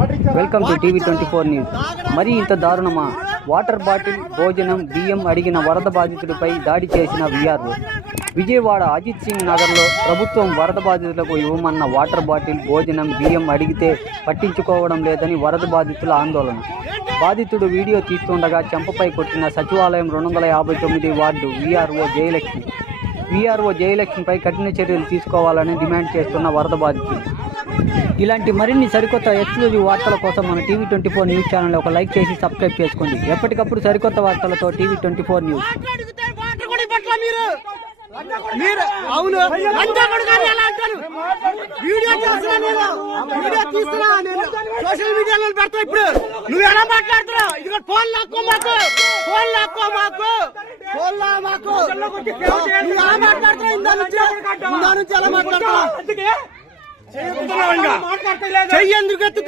Welcome to TV 24 news. మరి ఇంత దారుణమా? Water bottle, భోజనం, బియ్యం అడిగిన వరద బాధితుడిపై దాడి చేసిన వీఆర్ఓ. విజయవాడ అజిత్ సింగ్ నగర్లో ప్రభుత్వం వరద బాధితులకు ఇవ్వమన్న వాటర్ బాటిల్, భోజనం, బియ్యం అడిగితే పట్టించుకోవడం లేదని వరద బాధితుల ఆందోళన. బాధితుడు వీడియో తీస్తుండగా చెంపపై కొట్టిన సచివాలయం 259 వార్డు వీఆర్ఓ జయలక్ష్మిపై కఠిన చర్యలు తీసుకోవాలని డిమాండ్ చేస్తున్న వరద బాధితులు. ఇలాంటి మరిన్ని సరికొత్త ఎక్స్క్లూజివ్ వార్తల కోసం మన టీవీ 24 న్యూస్ ఛానల్ ఒక లైక్ చేసి సబ్స్క్రైబ్ చేసుకోండి. ఎప్పటికప్పుడు సరికొత్త వార్తలతో టీవీ 24 న్యూస్. సోషల్ మీడియాలో పెడతా. ఇప్పుడు నువ్వు ఎలా మాట్లాడుతున్నావు? ఇది ఫోన్ లాక్కో మాకు మాట్లాడుతున్నావు. ఇందా నుంచి ఎలా మాట్లాడుతున్నావు? చెయ్యి ఎందుకు